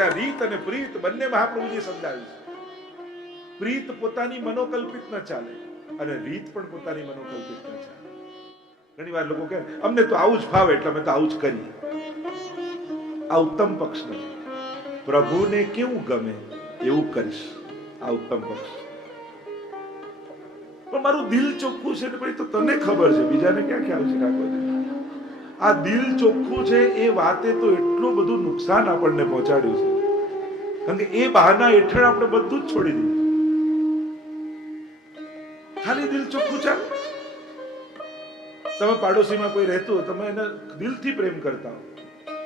કે આ રીત અને પ્રીત બંને મહાપ્રભુજી સમજાવ્યું છે. પ્રીત પોતાની મનોકલ્પિત ન ચાલે અને રીત પણ પોતાની મનોકલ્પિત ન ચાલે. ઘણી વાર લોકો કહે અમને તો આવું જ ફાવે એટલે અમે તો આવું જ કરીએ. આ ઉત્તમ પક્ષ નથી. પ્રભુને કેવું ગમે એવું કરીશ, આ ઉત્તમ પક્ષ. પણ મારું દિલ ચોખ્ખું છે ને ભાઈ, તો તને ખબર છે, બીજાને ક્યાં ખ્યાલ છે કાકો? આ દિલ ચોખ્ખું છે એ વાતે તો એટલું બધું નુકસાન આપણને પહોંચાડ્યું છે. કારણ કે એ બહાના હેઠળ આપણે બધું જ છોડી દીધું. ખાલી દિલ ચોખ્ખું ચાલે. તમે પાડોશીમાં કોઈ રહેતું હોય, તમે એને દિલથી પ્રેમ કરતા હો,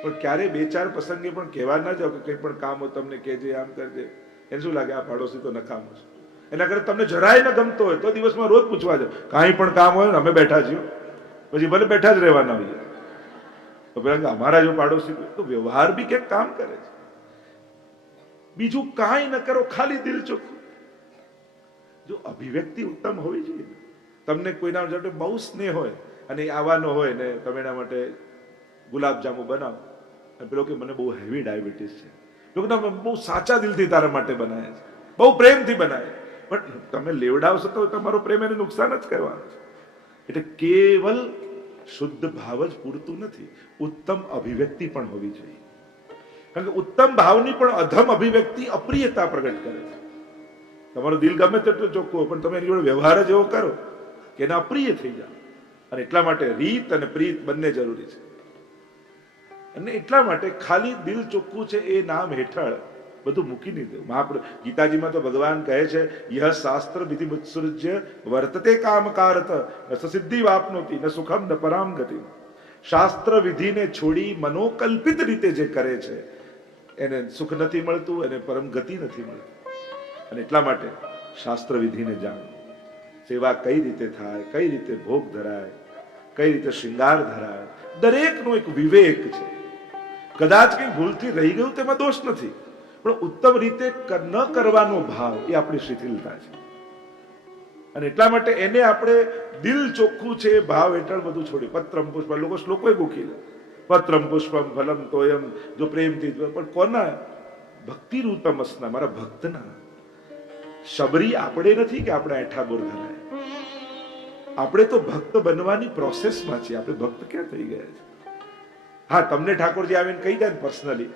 પણ ક્યારે બે ચાર પ્રસંગે પણ કહેવા ના જાઓ કે કંઈ પણ કામ હોય તમને કહેજે, આમ કરજે. એને શું લાગે આ પાડોશી તો નકામો છે. એના કરતા તમને જરાય ન ગમતો હોય તો દિવસમાં રોજ પૂછવા જાઓ, કાંઈ પણ કામ હોય ને અમે બેઠા છીએ, પછી ભલે બેઠા જ રહેવાના હોઈએ. તો પેલા અમારા જો પાડોશી તો વ્યવહાર બી ક્યાંક કામ કરે છે. બીજું કાંઈ ન કરો, ખાલી દિલ ચોખ્ખું. જો અભિવ્યક્તિ ઉત્તમ હોવી જોઈએ. તમને કોઈના માટે બહુ સ્નેહ હોય અને આવવાનો હોય ને તમે એના માટે ગુલાબજાંબુ બનાવો અને પેલો કે મને બહુ હેવી ડાયાબિટીસ છે, લોકો બહુ સાચા દિલથી તારા માટે બનાવે છે, બહુ પ્રેમથી બનાવે, પણ તમે લેવડાવશો તો તમારો પ્રેમ એને નુકસાન જ કરવાનો છે. એટલે કેવલ શુદ્ધ ભાવ જ પૂરતું નથી, ઉત્તમ અભિવ્યક્તિ પણ હોવી જોઈએ. કારણ કે ઉત્તમ ભાવની પણ અધમ અભિવ્યક્તિ અપ્રિયતા પ્રગટ કરે છે. તમારું દિલ ગમે તેટલું ચોખ્ખું હોય પણ તમે એની જોડે વ્યવહાર જ એવો કરો કે એને અપ્રિય થઈ જાય. અને એટલા માટે રીત અને પ્રીત બંને જરૂરી છે. અને એટલા માટે ખાલી દિલ ચોખ્ખું છે એ નામ હેઠળ બધું મૂકી નહીં દેવું. મહાપ્રભુ ગીતાજીમાં તો ભગવાન કહે છે યહ શાસ્ત્ર વિધિ મુત્સૃજ્ય વર્તતે કામકારત સિદ્ધિ વાપનોતી ન સુખમ ન પરામ ગતિ. શાસ્ત્ર વિધિને છોડી મનોકલ્પિત રીતે જે કરે છે એને સુખ નથી મળતું, એને પરમ ગતિ નથી મળતી. અને એટલા માટે શાસ્ત્ર વિધિને જાણવું. સેવા કઈ રીતે થાય, કઈ રીતે ભોગ ધરાય, કઈ રીતે શૃંગાર ધરાય, દરેકનો એક વિવેક છે. કદાચ કઈ ભૂલથી રહી ગયું તેમાં દોષ નથી, પણ ઉત્તમ રીતે ન કરવાનો ભાવ એ આપણી શિથિલતા છે. અને એટલા માટે એને આપણે દિલ ચોખ્ખું છે એ ભાવ હેઠળ બધું છોડી. પત્રમ પુષ્પ, લોકો શ્લોકો ગોખી લે, પત્રમ પુષ્પમ ફલમ તોયમ, જો પ્રેમથી. પણ કોના? ભક્તિ રૂતમસના, મારા ભક્તના. શબરી આપણે નથી કે આપણે એઠા બોર ધરાય. આપણે તો ભક્ત બનવાની પ્રોસેસમાં છીએ. આપણે ભક્ત ક્યાં થઈ ગયા છે? હા, તમને ઠાકોરજી આવીને કહી દે ને પર્સનલી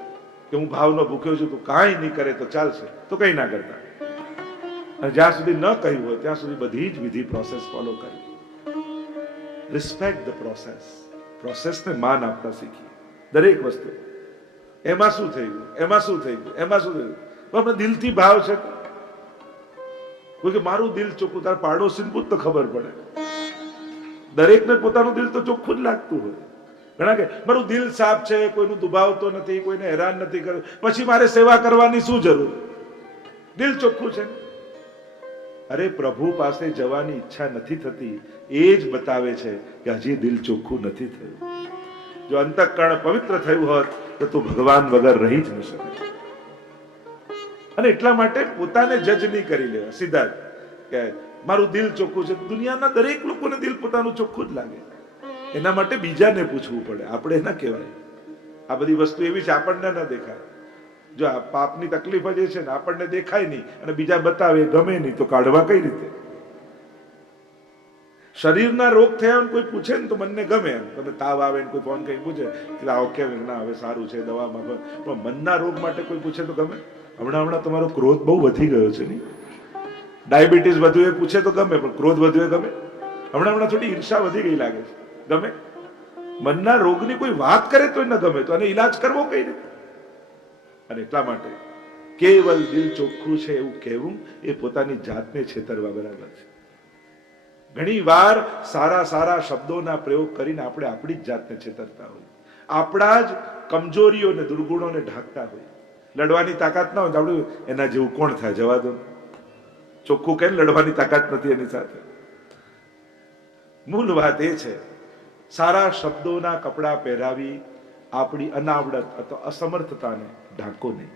કે હું ભાવનો ભૂખ્યો છું, તું કાંઈ નહીં કરે તો ચાલશે, તો કંઈ ના કરતા. અને જ્યાં સુધી ન કહ્યું હોય ત્યાં સુધી બધી જ વિધિ પ્રોસેસ ફોલો કરવી. Respect the process. પ્રોસેસને માન આપતા શીખીએ દરેક વસ્તુ. એમાં શું થઈ ગયું, એમાં શું થઈ ગયું, એમાં શું થયું, આપણે દિલથી ભાવ છે. કોઈ કે મારું દિલ ચોખ્ખું, તારા પાડોશીને પૂછ તો ખબર પડે. દરેકને પોતાનું દિલ તો ચોખ્ખું જ લાગતું હોય. ઘણા કે મારું દિલ સાફ છે, કોઈનું દુભાવતો નથી, કોઈને હેરાન નથી કર્યું, પછી મારે સેવા કરવાની શું જરૂર? દિલ ચોખ્ખું છે. અરે પ્રભુ પાસે જવાની ઈચ્છા નથી થતી એ જ બતાવે છે કે હજી દિલ ચોખ્ખું નથી થયું. જો અંતઃકરણ પવિત્ર થયું હોત તો તું ભગવાન વગર રહી જ ન શકે. અને એટલા માટે પોતાને જજ નહીં કરી લેવા સીધા કે મારું દિલ ચોખ્ખું છે. દુનિયાના દરેક લોકોને દિલ પોતાનું ચોખ્ખું જ લાગે. એના માટે બીજાને પૂછવું પડે, આપણે ના કહેવાય. આ બધી વસ્તુ એવી છે આપણને ના દેખાય. જો આ પાપની તકલીફ જ છે ને, આપણને દેખાય નહીં અને બીજા બતાવે ગમે નહીં તો કાઢવા કઈ રીતે? શરીરના રોગ થયા કોઈ પૂછે ને તો મને ગમે એમ. તમે તાવ આવે ને કોઈ ફોન કરીને પૂછે કે આવો કેમ, ના હવે સારું છે દવામાં, પણ મનના રોગ માટે કોઈ પૂછે તો ગમે? હમણાં તમારો ક્રોધ બહુ વધી ગયો છે નહીં? ડાયાબિટીસ વધુ એ પૂછે તો ગમે, પણ ક્રોધ વધુ એ ગમે? હમણાં થોડી ઈર્ષા વધી ગઈ લાગે છે, ગમે? મનના રોગની કોઈ વાત કરે તો ન ગમે, તો આને ઈલાજ કરવો કઈ રીતે? અને એટલા માટે કેવલ દિલ ચોખ્ખું છે એવું કહેવું એ પોતાની જાતને છેતરવા બરાબર છે. ઘણી વાર સારા સારા શબ્દોના પ્રયોગ કરીને આપણે આપણી જ જાતને છેતરતા હોય, આપણા જ કમજોરીઓને દુર્ગુણોને ઢાંકતા હોય. લડવાની તાકાત ના હોય તો આપણે એના જેવું કોણ થાય, જવા દો. ચોખ્ખું કેમ લડવાની તાકાત નથી એની સાથે? મૂળ વાત એ છે સારા શબ્દોના કપડા પહેરાવી આપણી અનાવડત અથવા અસમર્થતાને ઢાંકો નહીં.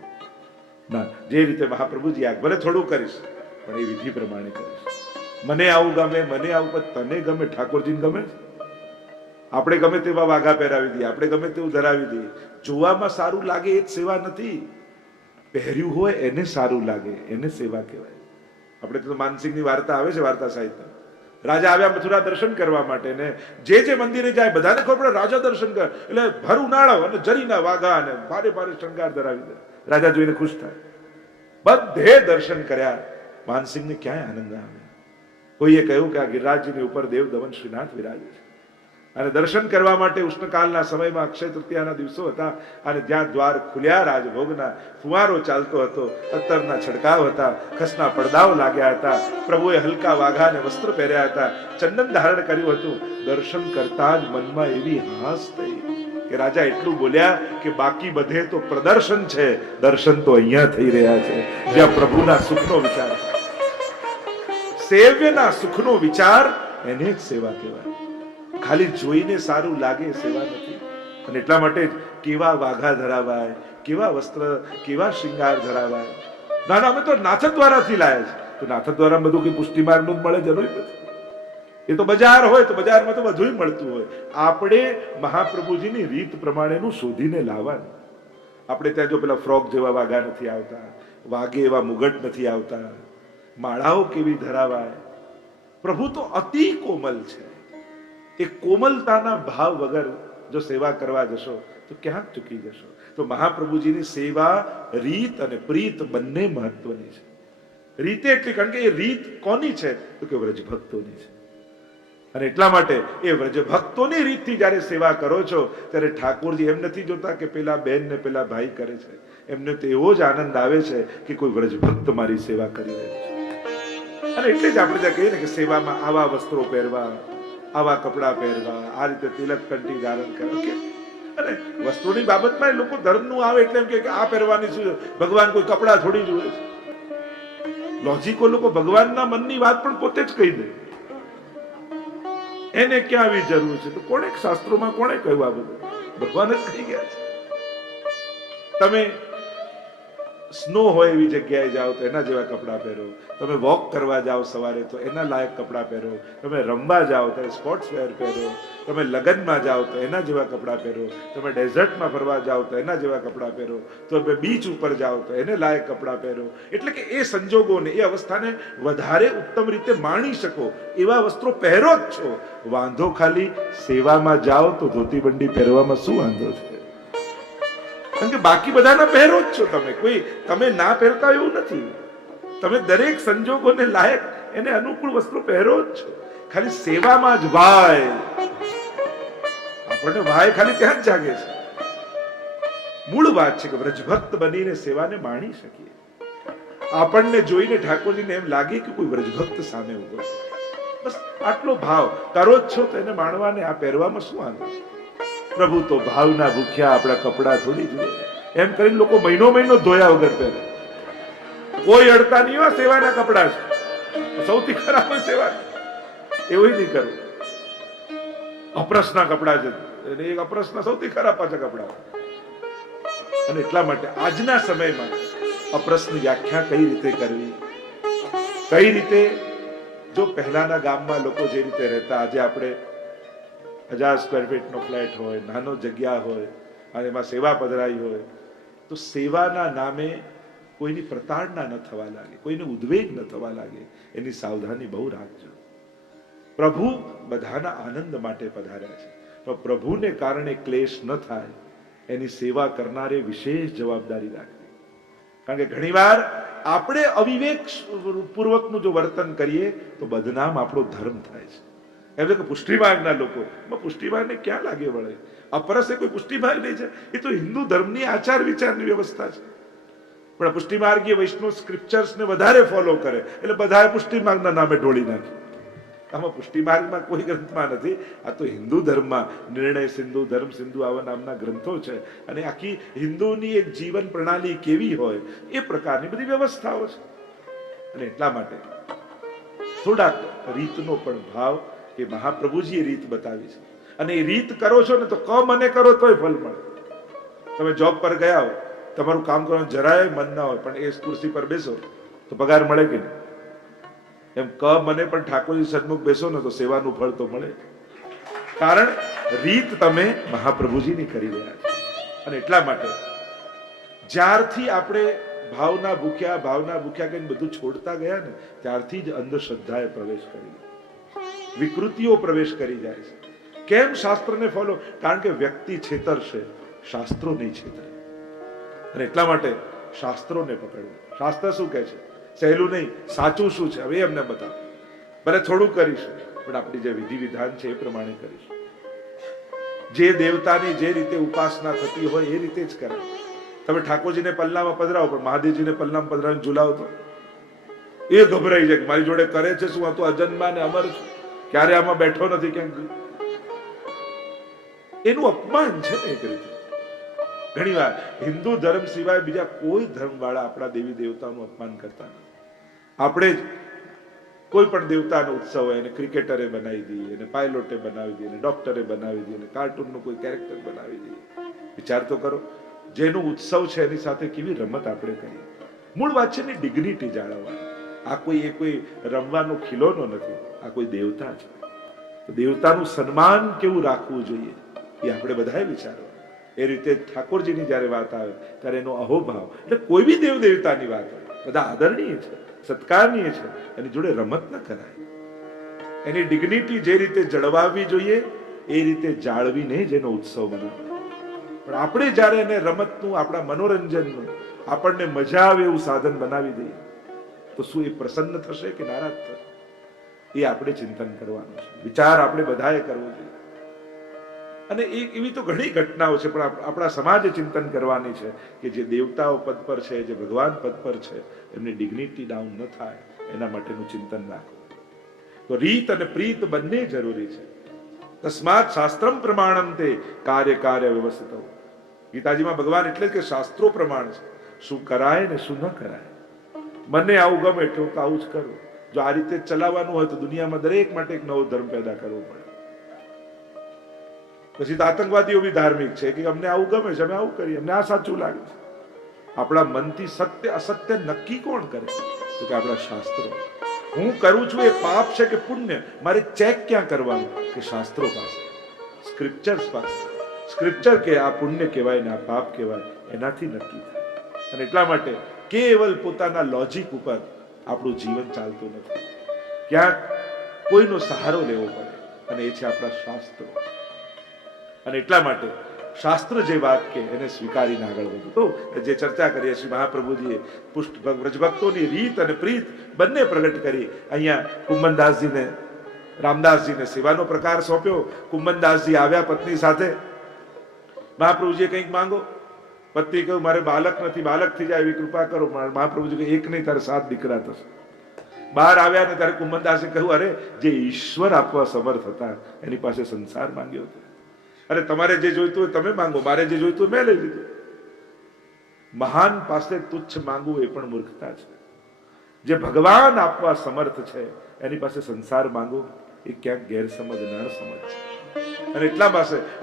ના, જે રીતે મહાપ્રભુજી આ ભલે થોડું કરીશ પણ એ વિધિ પ્રમાણે કરીશ. મને આવું ગમે, મને આવું, પણ તને ગમે, ઠાકોરજીને ગમે છે? આપણે ગમે તેવા વાઘા પહેરાવી દઈએ, આપણે ગમે તેવું ધરાવી દઈએ, જોવામાં સારું લાગે એ જ સેવા નથી. પહેર્યું હોય એને સારું લાગે, એને સેવા કહેવાય. આપણે તો માનસિંહની વાર્તા આવે છે વાર્તા સાહિત્ય. રાજા આવ્યા મથુરા દર્શન કરવા માટે, ને જે મંદિરે જાય બધાને ખબર પડે રાજા દર્શન કરે એટલે ભર ઉનાળો અને જરીના વાઘા અને ભારે ભારે શણગાર ધરાવી દે. રાજા જોઈને ખુશ થાય. બધે દર્શન કર્યા, માનસિંહને ક્યાંય આનંદ આવે. કોઈએ કહ્યું કે આ ગિરિરાજજીની ઉપર દેવ દમન શ્રીનાથ વિરાજે છે, અને દર્શન કરવા માટે ઉષ્ણકાલના સમયમાં અક્ષય તૃતીયાના દિવસો હતા, અને જ્યાં દ્વાર ખુલ્યા રાજભોગના, ફુવારો ચાલતો હતો, અત્તરના છડકાવ હતા, ખસના પડદાઓ લાગ્યા હતા, પ્રભુએ હલકા વાઘા અને વસ્ત્ર પહેર્યા હતા, ચંદન ધારણ કર્યું હતું. દર્શન કરતા જ મનમાં એવી હાસ થઈ કે રાજા એટલું બોલ્યા કે બાકી બધે તો પ્રદર્શન છે, દર્શન તો અહીંયા થઈ રહ્યા છે, જ્યાં પ્રભુના સુખનો વિચાર છે. સેવ્યના સુખનો વિચાર એને જ સેવા કહેવાય. ખાલી જોઈને સારું લાગે સેવા નથી. અને એટલા માટે જ કેવા વાઘા ધરાવાય, કેવા વસ્ત્ર, કેવા શૃંગાર ધરાવાય. ના અમે તો નાથદ્વારાથી લાયા છે. તો નાથદ્વારા બધું કઈ પુષ્ટિ માર્ગનું મળે જરૂરી નથી. એ તો બજાર હોય તો બજારમાં તો બધું મળતું હોય. આપણે મહાપ્રભુજીની રીત પ્રમાણેનું શોધીને લાવવાનું. આપણે ત્યાં જો પેલા ફ્રોક જેવા વાઘા નથી આવતા, વાઘે એવા મુગટ નથી આવતા, માળાઓ કેવી ધરાવાય. પ્રભુ તો અતિ કોમલ છે. એ કોમલતાના ભાવ વગર જો સેવા કરવા જશો તો ક્યાંક ચૂકી જશો. તો મહાપ્રભુજીની સેવા રીત અને પ્રીત બંને મહત્વની છે. રીતે એટલી, કારણ કે એ રીત કોની છે તો કે વ્રજભક્તોની છે. અને એટલા માટે એ વ્રજભક્તોની રીતથી જ્યારે સેવા કરો છો ત્યારે ઠાકોરજી એમ નથી જોતા કે પેલા બેન ને પેલા ભાઈ કરે છે. એમને તો એવો જ આનંદ આવે છે કે કોઈ વ્રજભક્ત મારી સેવા કરી રહ્યો છે. અને એટલે જ આપણે ત્યાં કહીએ ને કે સેવામાં આવા વસ્ત્રો પહેરવા, આવા કપડા પહેરવા, આ રીતે તિલક કંઠી ધારણ કરવા. અને વસ્ત્રોની બાબતમાં એ લોકો ધર્મનું આવે એટલે એમ કે આ પહેરવાની શું, ભગવાન કોઈ કપડા થોડી જુએ છે. લોજિકો લોકો ભગવાનના મનની વાત પણ પોતે જ કહી દે. એને ક્યાં આવી જરૂર છે? તો કોણે શાસ્ત્રોમાં કોણે કહ્યું આ બધું? ભગવાન જ કહી ગયા છે. તમે સ્નો હોય એવી જગ્યાએ જાઓ તો એના જેવા કપડાં પહેરો, તમે વોક કરવા જાઓ સવારે તો એના લાયક કપડાં પહેરો, તમે રમવા જાઓ ત્યારે સ્પોર્ટ્સ વેર પહેરો, તમે લગ્નમાં જાઓ તો એના જેવા કપડાં પહેરો, તમે ડેઝર્ટમાં ફરવા જાઓ તો એના જેવા કપડાં પહેરો, તમે બીચ ઉપર જાઓ તો એને લાયક કપડાં પહેરો. એટલે કે એ સંજોગોને, એ અવસ્થાને વધારે ઉત્તમ રીતે માણી શકો એવા વસ્ત્રો પહેરો જ છો. વાંધો ખાલી સેવામાં જાઓ તો ધોતી બંડી પહેરવામાં શું વાંધો છે? કારણ કે બાકી બધાના પહેરો જ છો તમે. કોઈ તમે ના પહેરતા એવું નથી. તમે દરેક સંજોગોને લાયક એને અનુકૂળ વસ્ત્રો પહેરો જ છો. ખાલી સેવામાં જ વાય, આપણને વાય ખાલી ત્યાં જ જાગે છે. મૂળ વાત છે કે વ્રજભક્ત બનીને સેવાને માણી શકીએ. આપણને જોઈને ઠાકોરજીને એમ લાગે કે કોઈ વ્રજભક્ત સામે ઉભો છે. બસ આટલો ભાવ કરો જ છો તો એને માણવાને આ પહેરવામાં શું વાંધો છે? પ્રભુ તો ભાવના ભૂખ્યા, આપણા કપડા થોડી જુએ. એમ કરીને લોકો મહિનો ધોયા વગર પહેરે. કોઈ અડતા નહીં હોય, સેવાના કપડા છે. સૌથી ખરાબ હોય સેવા. એવું નહીં કરવું. અપ્રસના કપડા છે, એક અપ્રસના સૌથી ખરાબ પાછા કપડા. અને એટલા માટે આજના સમયમાં અપ્રસની વ્યાખ્યા કઈ રીતે કરવી, કઈ રીતે, જો પહેલાના ગામમાં લોકો જે રીતે રહેતા, આજે આપણે 1000 સ્ક્વેર ફીટનો ફ્લેટ હોય, નાનો જગ્યા હોય, અને એમાં સેવા પધરાઈ હોય, તો સેવાના નામે કોઈની પ્રતાડના ન થવા લાગે, કોઈને ઉદ્વેગ ન થવા લાગે, એની સાવધાની બહુ રાખજો. પ્રભુ બધાના આનંદ માટે પધાર્યા છે, પણ પ્રભુને કારણે ક્લેશ ન થાય એની સેવા કરનારે વિશેષ જવાબદારી રાખવી. કારણ કે ઘણીવાર આપણે અવિવેક પૂર્વકનું જો વર્તન કરીએ તો બદનામ આપણો ધર્મ થાય છે. એટલે કે પુષ્ટિમાર્ગના લોકો, પુષ્ટિમાર્ગને ક્યાં લાગે વળે? અપરસ એ કોઈ પુષ્ટિમાર્ગ નહીં છે, એ તો હિન્દુ ધર્મની આચાર વિચારની વ્યવસ્થા છે. પણ પુષ્ટિમાર્ગીય વૈષ્ણવ સ્ક્રિપ્ચર્સને વધારે ફોલો કરે એટલે બધાએ પુષ્ટિમાર્ગના નામે ઢોળી નાખે. આમાં પુષ્ટિમાર્ગમાં કોઈ ગ્રંથમાં નથી. આ તો હિન્દુ ધર્મમાં નિર્ણય સિંધુ, ધર્મ સિંધુ આવા નામના ગ્રંથો છે. અને આખી હિન્દુની એક જીવન પ્રણાલી કેવી હોય એ પ્રકારની બધી વ્યવસ્થાઓ છે. અને એટલા માટે થોડાક રીતનો પણ ભાવ એ મહાપ્રભુજીએ રીત બતાવી છે. અને એ રીત કરો છો ને તો ક મને કરો તોય ફલ મળે. તમે જોબ પર ગયા હો, તમારું કામ કરવાનું જરાય મન ના હોય, પણ એ ખુરશી પર બેસો તો પગાર મળે કે નહીં? એમ ક મને પણ ઠાકોરજી સન્મુખ બેસો ને તો સેવાનું ફળ તો મળે. કારણ રીત તમે મહાપ્રભુજીની કરી રહ્યા છો. અને એટલા માટે જ્યારથી આપણે ભાવના ભૂખ્યા કહીને બધું છોડતા ગયા ને ત્યારથી જ અંધશ્રદ્ધાએ પ્રવેશ કરી, વિકૃતિઓ પ્રવેશ કરી જાય છે. કેમ શાસ્ત્રને ફોલો? કારણ કે વ્યક્તિ છેતરશે, શાસ્ત્રો નહીં છેતરે. અને એટલા માટે શાસ્ત્રોને પકડવું. શાસ્ત્ર શું કહે છે સહેલું નહીં, સાચું શું છે હવે અમને બતાવો. ભલે થોડું કરીશું પણ આપણી જે વિધિ વિધાન છે એ પ્રમાણે કરીશું. જે દેવતાની જે રીતે ઉપાસના થતી હોય એ રીતે જ કરાય. તમે ઠાકોરજીને પલ્લામાં પધરાવો પણ મહાદેવજીને પલ્લામાં પધરાવીને ઝુલાવો તો એ ગભરાઈ જાય કે મારી જોડે કરે છે શું, આ તો અજન્મા ને અમર છું, ક્યારે આમાં બેઠો નથી ક્યાંક. એનું અપમાન છે ને એક રીતે. ઘણી વાર હિન્દુ ધર્મ સિવાય બીજા કોઈ ધર્મ વાળા આપણા દેવી દેવતાનું અપમાન કરતા નથી. આપણે જ કોઈ પણ દેવતાનો ઉત્સવ હોય એને ક્રિકેટરે બનાવી દઈએ, એને પાયલોટે બનાવી દઈએ, ડોક્ટરે બનાવી દઈએ, કાર્ટૂનનું કોઈ કેરેક્ટર બનાવી દઈએ. વિચાર તો કરો, જેનું ઉત્સવ છે એની સાથે કેવી રમત આપણે કરીએ. મૂળ વાત છે ને ડિગ્નિટી જાળવવાની. આ કોઈ રમવાનો ખિલોનો નથી, આ કોઈ દેવતા છે. તો દેવતાનું સન્માન કેવું રાખવું જોઈએ એ આપણે બધાએ વિચારવા. એ રીતે ઠાકોરજીની જયારે વાત આવે ત્યારે એનો અહોભાવ, એટલે કોઈ બી દેવ દેવતાની વાત હોય બધા આદરણીય છે, સત્કારનીય છે, એની જોડે રમત ન કરાય. એની ડિગ્નિટી જે રીતે જળવાવી જોઈએ એ રીતે જાળવીને જ એનો ઉત્સવ મનાવે. પણ આપણે જયારે એને રમતનું, આપણા મનોરંજનનું, આપણને મજા આવે એવું સાધન બનાવી દઈએ તો શું એ પ્રસન્ન થશે કે નારાજ થશે? એ આપણે ચિંતન કરવાનું છે, વિચાર આપણે બધાએ કરવો જોઈએ. અને એવી તો ઘણી ઘટનાઓ છે પણ આપણા સમાજે ચિંતન કરવાની છે કે જે દેવતાઓ પદ પર છે, જે ભગવાન પદ પર છે, એમની ડિગ્નિટી ડાઉન ન થાય એના માટેનું ચિંતન રાખવું. તો રીત અને પ્રીત બંને જરૂરી છે. તસ્માત શાસ્ત્રમ પ્રમાણમ તે કાર્ય વ્યવસ્થિત. ગીતાજીમાં ભગવાન એટલે કે શાસ્ત્રો પ્રમાણ છે, શું કરાય ને શું ન કરાય. મને આવું ગમે એટલે હું આવું જ કરું. જો આ રીતે ચલાવવાનું હોય તો દુનિયામાં દરેક માટે એક નવો ધર્મ પેદા કરવો પડે. પછી તો આતંકવાદીઓ બી ધાર્મિક છે કે અમને આવું ગમે છે, અમે આવું કરીએ, અમને આ સાચું લાગે છે. આપણા મનથી સત્ય અસત્ય નક્કી કોણ કરે? તો કે આપણા શાસ્ત્રો. હું કરું છું એ પાપ છે કે પુણ્ય, મારે ચેક ક્યાં કરવાનું? કે શાસ્ત્રો પાસે, સ્ક્રિપ્ચર્સ પાસે. સ્ક્રિપ્ચર કે આ પુણ્ય કહેવાય ને આ પાપ કહેવાય, એનાથી નક્કી થાય. અને એટલા માટે કેવલ પોતાના લોજિક ઉપર આપણું જીવન ચાલતું નથી. ક્યાંક કોઈનો સહારો લેવો પડે અને એ છે આપણા શાસ્ત્રો. અને એટલા માટે શાસ્ત્ર જે વાત કે એને સ્વીકારીને આગળ વધવું. તો જે ચર્ચા કરીએ શ્રી મહાપ્રભુજીએ વ્રજભક્તોની રીત અને પ્રીત બંને પ્રગટ કરી. અહીંયા કુંભનદાસજીને, રામદાસજીને સેવાનો પ્રકાર સોંપ્યો. કુંભનદાસજી આવ્યા પત્ની સાથે. મહાપ્રભુજીએ કંઈક માંગો. પત્ની કહ્યું મારે બાલક નથી, બાલક થઈ જાય એવી કૃપા કરો. મહાપ્રભુજી કહે એક નહીં તારે 7 દીકરા થશે. બહાર આવ્યા ને ત્યારે કુંભનદાસે કહ્યું અરે જે ઈશ્વર આપવા સમર્થ હતા એની પાસે સંસાર માંગ્યો હતો. અરે તમારે જે જોઈતું હોય તમે માંગો, મારે જે જોઈતું મેં લઈ લીધું. મહાન પાસે તુચ્છ માંગવું એ પણ મૂર્ખતા છે. જે ભગવાન આપવા સમર્થ છે એની પાસે સંસાર માંગવો એ ક્યાંક ગેરસમજ, નર સમજ છે. અને એટલા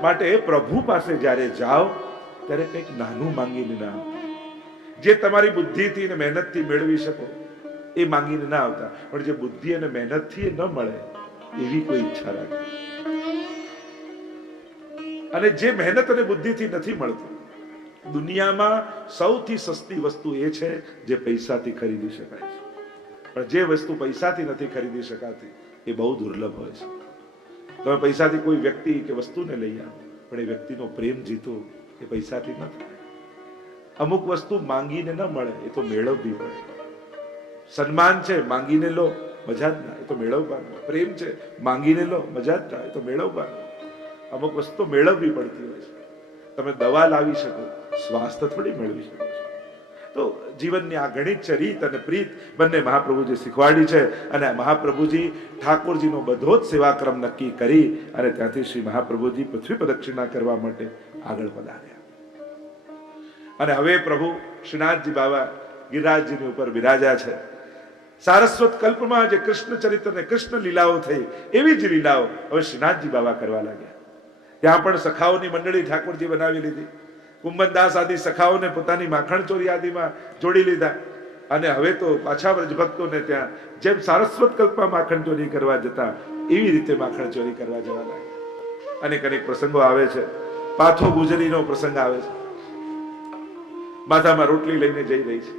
માટે પ્રભુ પાસે જ્યારે જાઓ ત્યારે કંઈક નાનું માંગીને ના આવતા. જે તમારી બુદ્ધિથી અને મહેનતથી મેળવી શકો એ માંગીને ના આવતા. પણ જે બુદ્ધિ અને મહેનતથી ન મળે એવી કોઈ ઈચ્છા રાખે. અને જે મહેનત અને બુદ્ધિથી નથી મળતું, દુનિયામાં સૌથી સસ્તી વસ્તુ એ છે જે પૈસાથી ખરીદી શકાય છે. પણ જે વસ્તુ પૈસાથી નથી ખરીદી શકાતી એ બહુ દુર્લભ હોય છે. તમે પૈસાથી કોઈ વ્યક્તિ કે વસ્તુને લઈ આવો પણ એ વ્યક્તિનો પ્રેમ જીતો એ પૈસાથી ન થાય. અમુક વસ્તુ માંગીને ન મળે એ તો મેળવવી પડે. સન્માન છે માંગીને લો મજા જ ના, એ તો મેળવવાનું. પ્રેમ છે માંગીને લો મજા જ ના, એ તો મેળવવાનું. અમુક વસ્તુ મેળવવી પડતી હોય છે. તમે દવા લાવી શકો, સ્વાસ્થ્ય થોડી મેળવી શકો છો. તો જીવનની આ ઘણી જ છે રીત અને પ્રીત બંને મહાપ્રભુજી શીખવાડી છે. અને મહાપ્રભુજી ઠાકોરજીનો બધો જ સેવાક્રમ નક્કી કરી અને ત્યાંથી શ્રી મહાપ્રભુજી પૃથ્વી પ્રદક્ષિણા કરવા માટે આગળ પધાર્યા. અને હવે પ્રભુ શ્રીનાથજી બાબા ગિરિરાજજીની ઉપર બિરાજ્યા છે. સારસ્વત કલ્પમાં જે કૃષ્ણ ચરિત્ર ને કૃષ્ણ લીલાઓ થઈ એવી જ લીલાઓ હવે શ્રીનાથજી બાબા કરવા લાગ્યા. ત્યાં પણ સખાઓની મંડળી ઠાકોરજી બનાવી લીધી. કુંભનદાસ આદિ સખાઓને પોતાની માખણ ચોરી આદિમાં જોડી લીધા. અને હવે તો પાછા વ્રજભક્તોને ત્યાં જેમ સારસ્વત કલ્પમાં માખણ ચોરી કરવા જતા એવી રીતે માખણ ચોરી કરવા જવા લાગ્યા. અનેક અનેક પ્રસંગો આવે છે. પાથો ગુજરીનો પ્રસંગ આવે છે. માથામાં રોટલી લઈને જઈ રહી છે.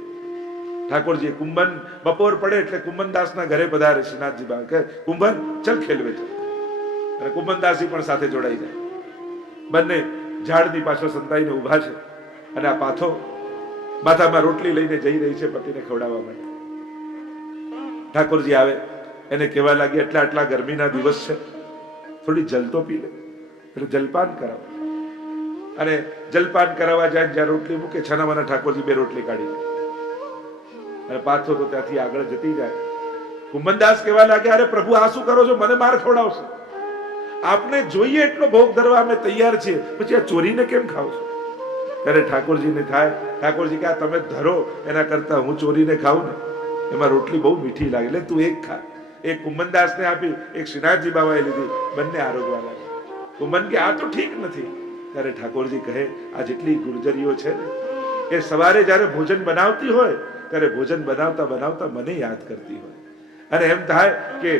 ઠાકોરજી કુંભન બપોર પડે એટલે કુંભનદાસના ઘરે પધારે શ્રીનાથજી બાબા, કે કુંભન ચલ ખેલવે છે, અને કુંભનદાસજી પણ સાથે જોડાઈ જાય. બંને ઝાડની પાછળ સંતાઈને ઊભા છે, અને આ પાથો માથામાં રોટલી લઈને જઈ રહી છે પતિને ખવડાવવા માટે. ઠાકોરજી આવે, એને કહેવા લાગી એટલા આટલા ગરમીના દિવસ છે, થોડી જલ તો પી લે, એટલે જલપાન કરાવો. અને જલપાન કરાવવા જાય, જ્યાં રોટલી મૂકે છાનામાના ઠાકોરજી બે રોટલી કાઢી લે, અને પાછો તો ત્યાંથી આગળ જતી જાય. કુંભનદાસ કહેવા લાગે, અરે પ્રભુ આ શું કરો છો, મને માર ખવડાવશો? આપને જોઈએ એટલો ભોગ ધરવા અમે તૈયાર છીએ, પછી આ ચોરીને કેમ ખાવ છો? ત્યારે ઠાકોરજીને થાય, ઠાકોરજી કે તમે ધરો એના કરતા હું ચોરીને ખાઉં ને, એમાં રોટલી બહુ મીઠી લાગે, એટલે તું એક ખા. એક કુંભનદાસને આપી, એક શ્રીનાથજી બાબાએ લીધી, બંને આરોગવા લાગે. કુંભન કે આ તો ઠીક નથી. ત્યારે ઠાકોરજી કહે, આ જેટલી ગુર્જરીઓ છે ને, એ સવારે જ્યારે ભોજન બનાવતી હોય ત્યારે ભોજન બનાવતા બનાવતા મને યાદ કરતી હોય, અને એમ થાય કે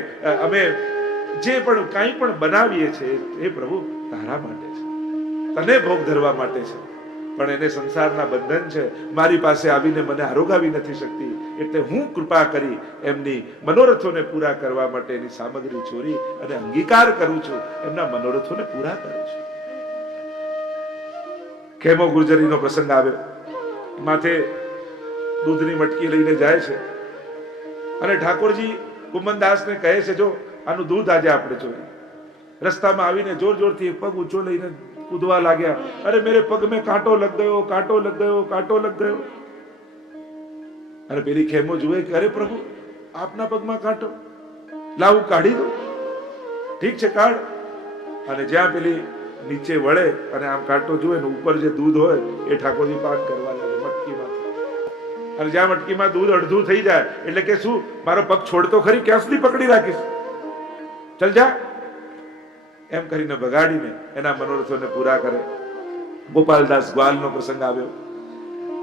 અમે જે પણ કાંઈ પણ બનાવીએ છીએ એ પ્રભુ તારા માટે છે, તને ભોગ ધરવા માટે છે, પણ એને સંસારના બંધન છે, મારી પાસે આવીને મને આરોગાવી નથી શકતી, એટલે હું કૃપા કરી એમની મનોરથોને પૂરા કરવા માટે એની સામગ્રી ચોરી અને અંગીકાર કરું છું, એમના મનોરથોને પૂરા કરું છું. ખેમો ગુર્જરીનો પ્રસંગ આવ્યો, માથે દૂધની મટકી લઈને જાય છે, અને ઠાકોરજી કુંભનદાસને કહે છે, જો આનું દૂધ આજે આપણે ચોરી. રસ્તામાં આવીને જોર જોરથી પગ ઊંચો લઈને કૂદવા લાગ્યા, અરે મેરે પગ મેં કાંટો લગ ગયો, કાંટો લગ ગયો, કાંટો લગ ગયો. અને પેલી ખેમો જુએ કે અરે પ્રભુ આપના પગમાં કાંટો, લાવું કાઢી દો. ઠીક છે કાઢ. અને જ્યાં પેલી નીચે વળે અને આમ કાંટો જુએ ને ઉપર જે દૂધ હોય એ ઠાકોરજી પાન કરવા લાગે મટકીમાં. અને જ્યાં મટકીમાં દૂધ અડધું થઈ જાય એટલે કે શું, મારો પગ છોડતો ખરી, ક્યાં સુધી પકડી રાખીશ, ચલ જા, એમ કરીને બગાડીને એના મનોરથોને પૂરા કરે. ગોપાલદાસ ગ્વાલનો પ્રસંગ આવ્યો.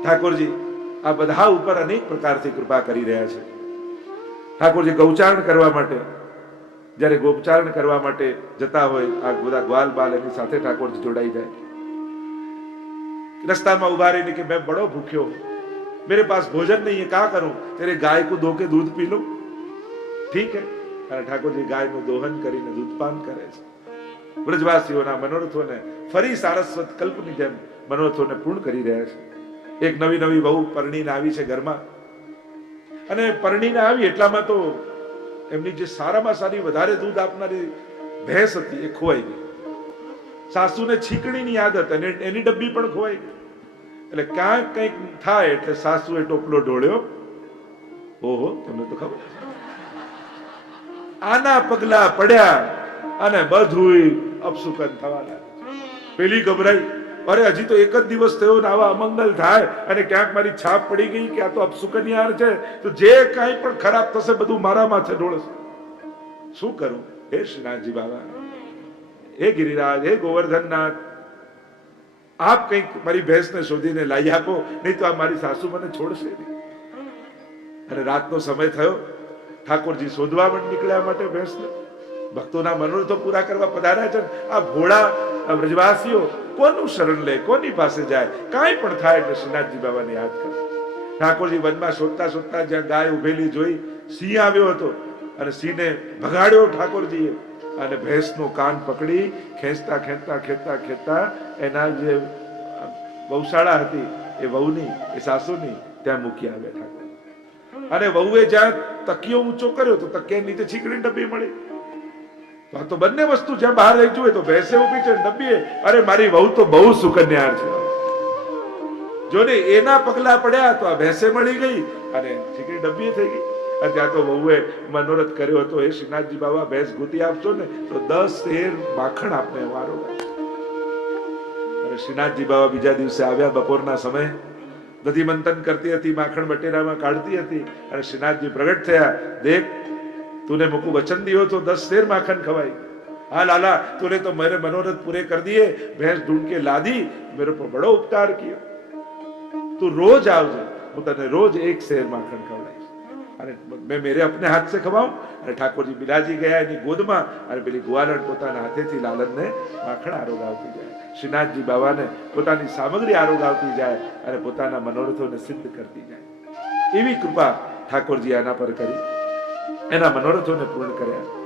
ઠાકોરજી આ બધા ઉપર અનેક પ્રકારથી કૃપા કરી રહ્યા છે. ઠાકોરજી ગૌચારણ કરવા માટે, જ્યારે ગોપચારણ કરવા માટે જતા હોય, આ બધા ગ્વાલ બાલ એની સાથે ઠાકોરજી જોડાઈ જાય. રસ્તામાં ઉભા રહીને કે मैं बड़ो भूख्यो हूं, मेरे पास भोजन नहीं है, क्या करूं? तेरे गाय को धो के दूध पी लो. ठीक है. અને ઠાકોરજી ગાયનું દોહન કરીને દૂધપાન કરે છે. વ્રજવાસીઓના મનોરથોને ફરી સારસ્વત કલ્પની જેમ મનોરથોને પૂર્ણ કરી રહ્યા છે. એક નવી નવી વહુ પરણીને આવી છે ઘરમાં, અને પરણીને આવી એટલામાં તો એમની જે સારામાં સારી વધારે દૂધ આપનારી ભેંસ હતી એ ખોવાઈ ગઈ. સાસુને છીકણીની આદત, અને એની ડબ્બી પણ ખોવાઈ ગઈ. એટલે ક્યાંક કંઈક થાય એટલે સાસુએ ટોપલો ઢોળ્યો. ઓહો, તમને તો ખબર, આના પગલા પડ્યા અને બધું અપસુકન થવા લાગ્યું. પેલી ગભરાઈ, અરે હજી તો એક જ દિવસ થયો ને આવા અમંગલ થાય, અને ક્યાંક મારી છાપ પડી ગઈ કે આ તો અપસુકનિયાર છે, તો જે કાંઈ પણ ખરાબ થશે બધું મારા માથે ઢોળશે. શું કરું? હે શ્રીનાથજી બાબા, હે ગિરિરાજ, હે ગોવર્ધનનાથ, આપ કંઈક મારી ભેંસને શોધીને લાવી આપો, નહીં તો આ મારી સાસુ મને છોડશે નહીં. અને રાતનો સમય થયો. ઠાકોરજી શોધવા નીકળ્યા માટે ભેંસને, ભક્તોના મનોરથો પૂરા કરવા પધાર્યા છે. આ ભોળા વ્રજવાસીઓ કોનું શરણ લે, કોની પાસે જાય? કાંઈ પણ થાય એટલે શ્રીનાથજી બાબાને યાદ કરે. ઠાકોરજી વનમાં શોધતા શોધતા જ્યાં ગાય ઉભેલી જોઈ, સિંહ આવ્યો હતો, અને સિંહને ભગાડ્યો ઠાકોરજીએ, અને ભેંસનો કાન પકડી ખેંચતા ખેંચતા ખેંચતા ખેંચતા એના જે ગૌશાળા હતી એ વહુની, એ સાસુની, ત્યાં મૂકી આવ્યા ઠાકોર. અને વહુએ જ્યાં તકિયો ઊંચો કર્યો તો તકિયા નીચે છીકડીની ડબ્બી મળી. તો બંને વસ્તુ જ્યાં બહાર રહી જોઈએ તો ભેંસે ઊભી છે, ડબ્બીએ. અરે મારી વહુ તો બહુ સુકન્યાર છે. જો ને એના પગલા પડ્યા તો આ ભેંસે મળી ગઈ અને છીકડી ડબ્બી થઈ ગઈ. અને ત્યાં તો વહુએ મનોરથ કર્યો હતો, એ શ્રીનાથજી બાબા ભેંસ ગૂંથી આપશો ને તો 10 શેર માખણ આપને વારો. અને શ્રીનાથજી બાબા બીજા દિવસે આવ્યા બપોરના સમયે, દધી મંથન કરતી હતી, માખણ બટેરામાં કાઢતી હતી, અને શ્રીનાથજી પ્રગટ થયા. દેખ, तूने मुझको वचन दियो तो 10 शेर माखन खवाई. हाँ लाला, तूने तो मेरे मनोरथ पूरे कर दिए, भैंस ढूंढ के ला दी, मेरे पर बड़ो उपकार किया. तू रोज आवजे, હું તને રોજ 1 શેર માખણ ખવડાવીશ, અને મેં મેરે અપને હાથ સે ખવાઉં. અને ઠાકોરજી બિરાજી ગયા એની ગોદમાં, અને પેલી ગુવાલણ પોતાના હાથેથી લાલનને માખણ આરોગાવતી જાય. શ્રીનાથજી બાબાને પોતાની સામગ્રી આરોગાવતી જાય અને પોતાના મનોરથોને સિદ્ધ કરતી જાય. એવી કૃપા ઠાકોરજી આના પર કરી, એના મનોરથોને પૂર્ણ કર્યા.